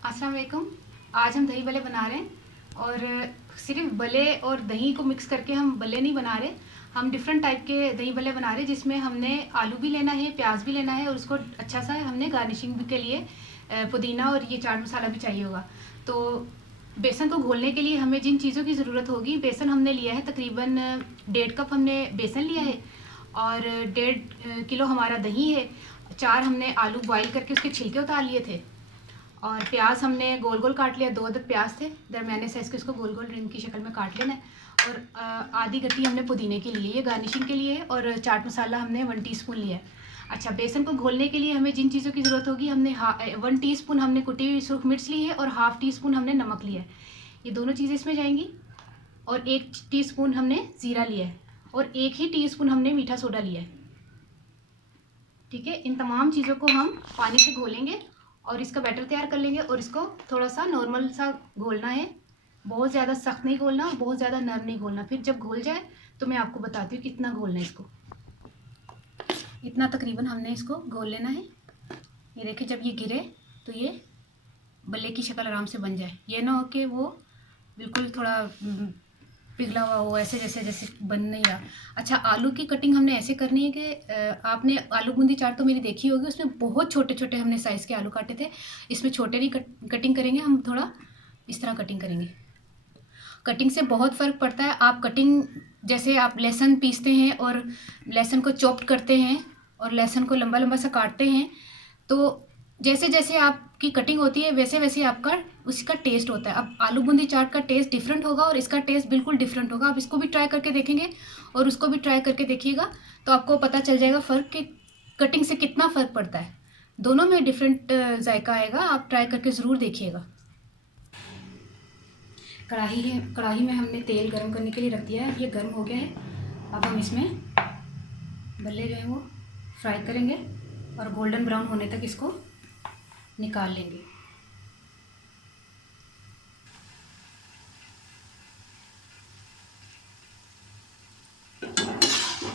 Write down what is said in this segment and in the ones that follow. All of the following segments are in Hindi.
अस्सलाम वालेकुम। आज हम दही भल्ले बना रहे हैं और सिर्फ भल्ले और दही को मिक्स करके हम भल्ले नहीं बना रहे। हम डिफरेंट टाइप के दही भल्ले बना रहे हैं जिसमें हमने आलू भी लेना है, प्याज भी लेना है और उसको अच्छा सा हमने गार्निशिंग के लिए पुदीना और ये चाट मसाला भी चाहिए होगा। तो बेसन को घोलने के लिए हमें जिन चीज़ों की ज़रूरत होगी, बेसन हमने लिया है तकरीबन 1.5 कप हमने बेसन लिया है और 1.5 किलो हमारा दही है। 4 हमने आलू बॉईल करके उसके छिलके उतार लिए थे और प्याज हमने गोल गोल काट लिया। 2 अदद प्याज थे दरमियाने साइज़ के, उसको गोल गोल रिंग की शक्ल में काट लेना है। और आधी गट्टी हमने पुदीने के लिए, ये गार्निशिंग के लिए। और चाट मसाला हमने 1 टीस्पून लिया है। अच्छा, बेसन को घोलने के लिए हमें जिन चीज़ों की ज़रूरत होगी, हमने 1 टीस्पून हमने कुटी हुई सूख मिर्च ली है और 1/2 टीस्पून हमने नमक लिया है। ये दोनों चीज़ें इसमें जाएंगी। और 1 टीस्पून हमने ज़ीरा लिया है और 1 ही टीस्पून हमने मीठा सोडा लिया है। ठीक है, इन तमाम चीज़ों को हम पानी से घोलेंगे और इसका बैटर तैयार कर लेंगे। और इसको थोड़ा सा नॉर्मल सा घोलना है, बहुत ज़्यादा सख्त नहीं घोलना, बहुत ज़्यादा नरम नहीं घोलना। फिर जब घोल जाए तो मैं आपको बताती हूँ कितना घोलना है इसको। इतना तकरीबन हमने इसको घोल लेना है। ये देखिए, जब ये गिरे तो ये बल्ले की शक्ल आराम से बन जाए। ये ना हो कि वो बिल्कुल थोड़ा पिघला हुआ हो, ऐसे जैसे बन नहीं रहा। अच्छा, आलू की कटिंग हमने ऐसे करनी है कि आपने आलू बूंदी चाट तो मेरी देखी होगी, उसमें बहुत छोटे छोटे हमने साइज़ के आलू काटे थे। इसमें छोटे नहीं कटिंग करेंगे हम, थोड़ा इस तरह कटिंग करेंगे। कटिंग से बहुत फ़र्क पड़ता है। आप कटिंग जैसे आप लहसुन पीसते हैं और लहसुन को चॉप्ड करते हैं और लहसुन को लंबा लंबा सा काटते हैं, तो जैसे जैसे आपकी कटिंग होती है वैसे वैसे आपका उसका टेस्ट होता है। अब आलू बूंदी चाट का टेस्ट डिफरेंट होगा और इसका टेस्ट बिल्कुल डिफरेंट होगा। आप इसको भी ट्राई करके देखेंगे और उसको भी ट्राई करके देखिएगा तो आपको पता चल जाएगा फ़र्क कि कटिंग से कितना फ़र्क पड़ता है। दोनों में डिफरेंट जायका आएगा। आप ट्राई करके ज़रूर देखिएगा। कढ़ाई में हमने तेल गर्म करने के लिए रख दिया है। ये गर्म हो गया है। अब हम इसमें भल्ले जो है वो फ्राई करेंगे और गोल्डन ब्राउन होने तक इसको निकाल लेंगे।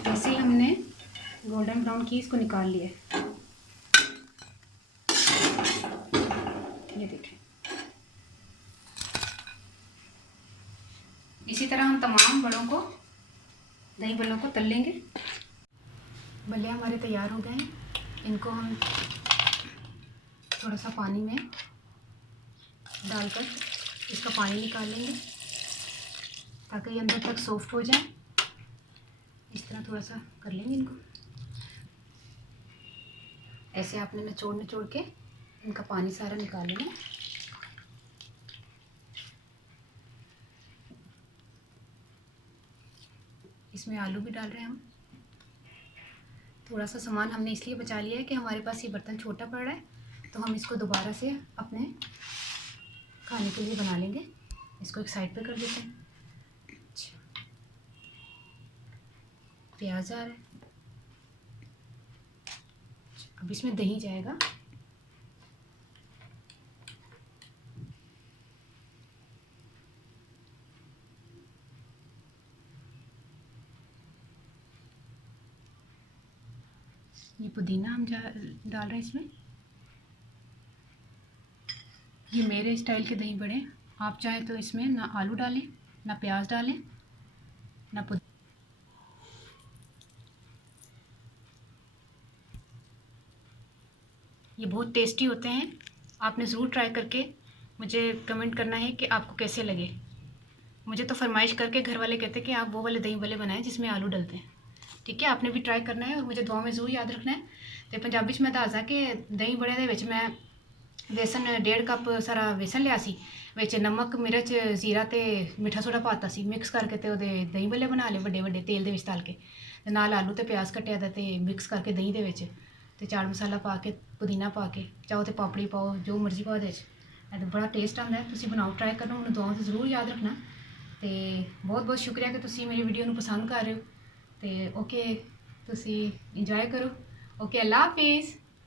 ऐसे ही हमने गोल्डन ब्राउन की इसको निकाल लिया है। ये देखें, इसी तरह हम तमाम बड़ों को, दही बल्लों को तल लेंगे। बल्ले हमारे तैयार हो गए हैं। इनको हम थोड़ा सा पानी में डालकर इसका पानी निकाल लेंगे ताकि ये अंदर तक सॉफ्ट हो जाए। इस तरह थोड़ा सा कर लेंगे इनको। ऐसे आपने निचोड़ के इनका पानी सारा निकाल लेना। इसमें आलू भी डाल रहे हैं हम। थोड़ा सा सामान हमने इसलिए बचा लिया है कि हमारे पास ये बर्तन छोटा पड़ रहा है, तो हम इसको दोबारा से अपने खाने के लिए बना लेंगे। इसको एक साइड पे कर देते हैं। अच्छा, प्याज आ रहा है। अब इसमें दही जाएगा। ये पुदीना हम डाल रहे हैं इसमें। ये मेरे स्टाइल के दही बड़े। आप चाहें तो इसमें ना आलू डालें, ना प्याज डालें, ना पुदीना। ये बहुत टेस्टी होते हैं। आपने ज़रूर ट्राई करके मुझे कमेंट करना है कि आपको कैसे लगे। मुझे तो फरमाइश करके घर वाले कहते हैं कि आप वो वाले दही भल्ले बनाएं जिसमें आलू डलते हैं। ठीक है, आपने भी ट्राई करना है और मुझे दुआ में ज़रूर याद रखना है। तो पंजाबी में दसदा कि दही बड़े दे विच मैं बेसन 1.5 कप सारा बेसन लिया सी, विच नमक मिर्च जीरा ते मीठा सोडा पाता सी, मिक्स करके ते ओहदे दही भल्ले बना ले वड्डे वड्डे तेल दे विच तल के, ते नाल आलू ते प्याज कट्टिया दा ते मिक्स करके दही दे विच ते चाट मसाला पा के पुदीना पा के, चाहो तो पापड़ी पाओ, जो मर्जी पाओ दे विच। बड़ा टेस्ट आता है। तुसीं बनाओ, ट्राई करना। मैनूं दुआओं 'ਚ ज़रूर याद रखना। तो बहुत बहुत शुक्रिया कि तुसीं मेरी वीडियो नूं पसंद कर रहे हो। तो ओके, तुसीं इंजॉय करो। ओके, अल्लाह हाफिज़।